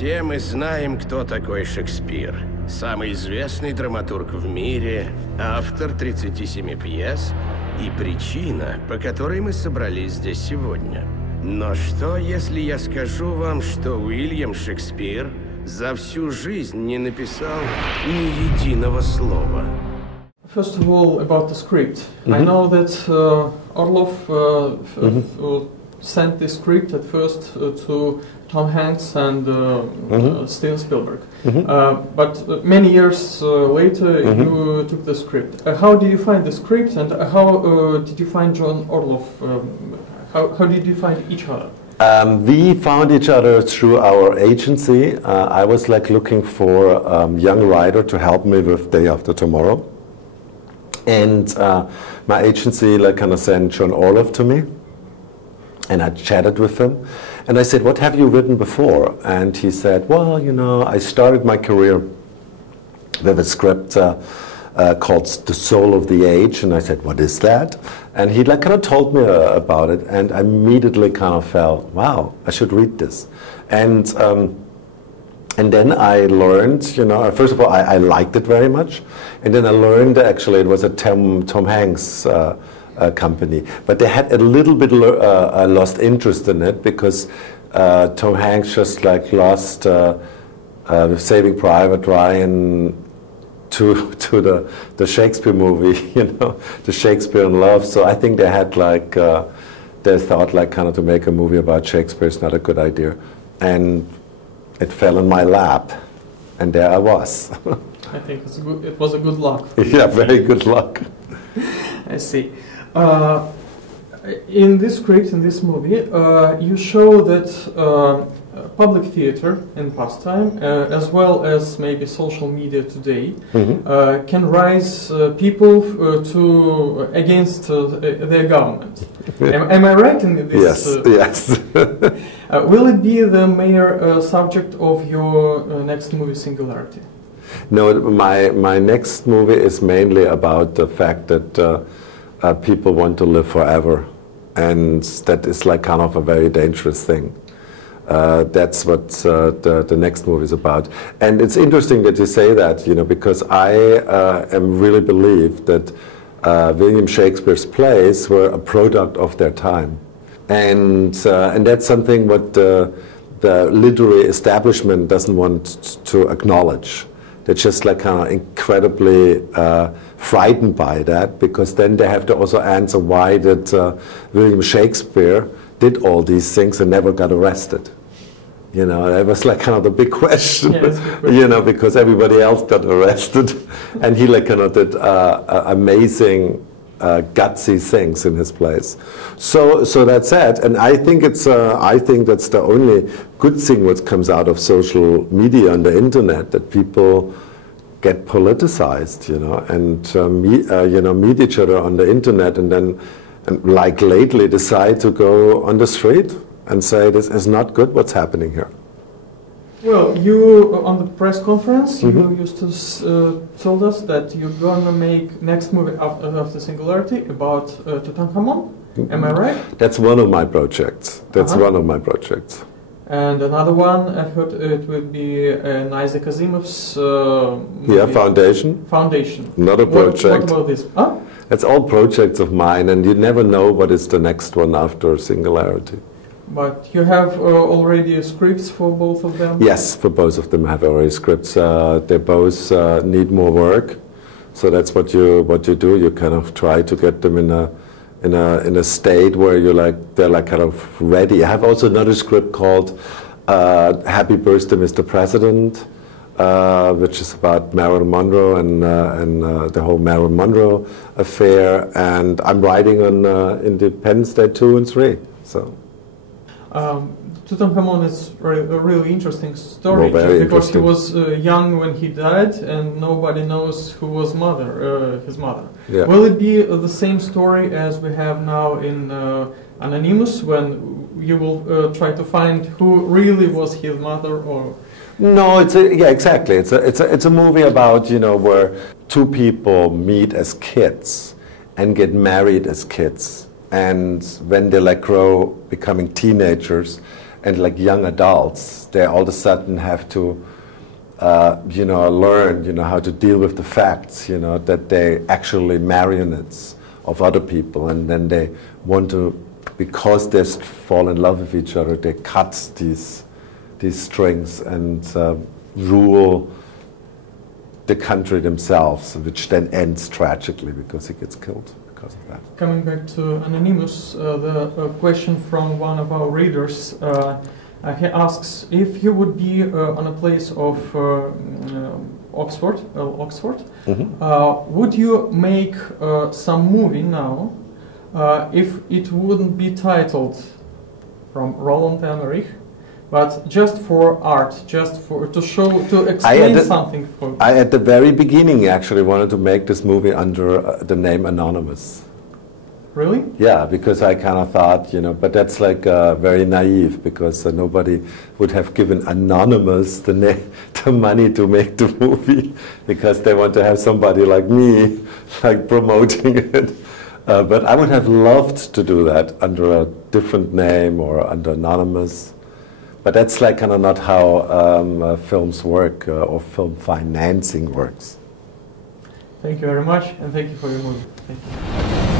Все мы знаем, кто такой Шекспир. Самый известный драматург в мире, автор 37 пьес и причина, по которой мы собрались здесь сегодня. Но что, если я скажу вам, что Уильям Шекспир за всю жизнь не написал ни единого слова? First of all, about the script. I know that Orlov sent the script at first to Tom Hanks and Steven Spielberg. But many years later, you took the script. How did you find the script, and how did you find John Orlov? How did you find each other? We found each other through our agency. I was like looking for a young writer to help me with Day After Tomorrow. And my agency like kind of sent John Orlov to me. And I chatted with him. And I said, what have you written before? And he said, well, you know, I started my career with a script called The Soul of the Age. And I said, what is that? And he like kind of told me about it. And I immediately kind of felt, wow, I should read this. And then I learned, you know, first of all, I liked it very much. And then I learned actually it was a Tom Hanks company. But they had a little bit lost interest in it because Tom Hanks just like lost with Saving Private Ryan to the Shakespeare movie, you know, the Shakespeare in Love. So I think they had like, they thought like kind of to make a movie about Shakespeare is not a good idea. And it fell in my lap, and there I was. I think it was a good luck. Yeah, very good luck. I see. In this script, in this movie, you show that public theater in past time, as well as maybe social media today, can raise people against their government. Am I right in this? Yes, yes. Will it be the main subject of your next movie, Singularity? No, my next movie is mainly about the fact that people want to live forever, and that is like kind of a very dangerous thing. That's what the next movie is about. And it's interesting that you say that, you know, because I am really believe that William Shakespeare's plays were a product of their time. And that's something what the literary establishment doesn't want to acknowledge. They're just like kind of incredibly frightened by that, because then they have to also answer why did William Shakespeare did all these things and never got arrested. You know, that was like kind of the big question, you know, because everybody else got arrested, and he like kind of did amazing, gutsy things in his plays. So that's it, and I think it's I think that's the only good thing what comes out of social media and the internet, that people get politicized, you know, and you know, meet each other on the internet, and then like lately decide to go on the street and say this is not good what's happening here. Well, you on the press conference you used to told us that you're gonna make next movie after Singularity about Tutankhamun. Am I right? That's one of my projects. That's one of my projects. And another one, I heard it would be Isaac Asimov's movie. Yeah, Foundation. Foundation. Not a project. What about this? Huh? It's all projects of mine, and you never know what is the next one after Singularity. But you have already scripts for both of them? Yes, for both of them I have already scripts. They both need more work, so that's what you do. You kind of try to get them in a state where they're like kind of ready. I have also another script called Happy Birthday, Mr. President, which is about Marilyn Monroe and the whole Marilyn Monroe affair. And I'm writing on Independence Day 2 and 3. So. Tutankhamun is a really interesting story, because he was young when he died, and nobody knows who was his mother. Yeah. Will it be the same story as we have now in Anonymous, when you will try to find who really was his mother? Or no, yeah, exactly. It's a movie about, you know, where two people meet as kids and get married as kids. And when they like grow, becoming teenagers, and like young adults, they all of a sudden have to, you know, learn, you know, how to deal with the facts, you know, that they actually marionettes of other people, and then they want to, because they fall in love with each other, they cut these strings and rule the country themselves, which then ends tragically because he gets killed because of that. Coming back to Anonymous, the question from one of our readers, he asks if you would be on a place of Oxford, would you make some movie now if it wouldn't be titled from Roland Emmerich, but just for art, just for to show, to explain something? I at the very beginning actually wanted to make this movie under the name Anonymous. Really? Yeah, because I kind of thought, you know, but that's like very naive, because nobody would have given Anonymous the money to make the movie, because they want to have somebody like me like promoting it. But I would have loved to do that under a different name or under Anonymous. But that's like kind of not how films work or film financing works. Thank you very much, and thank you for your movie. Thank you.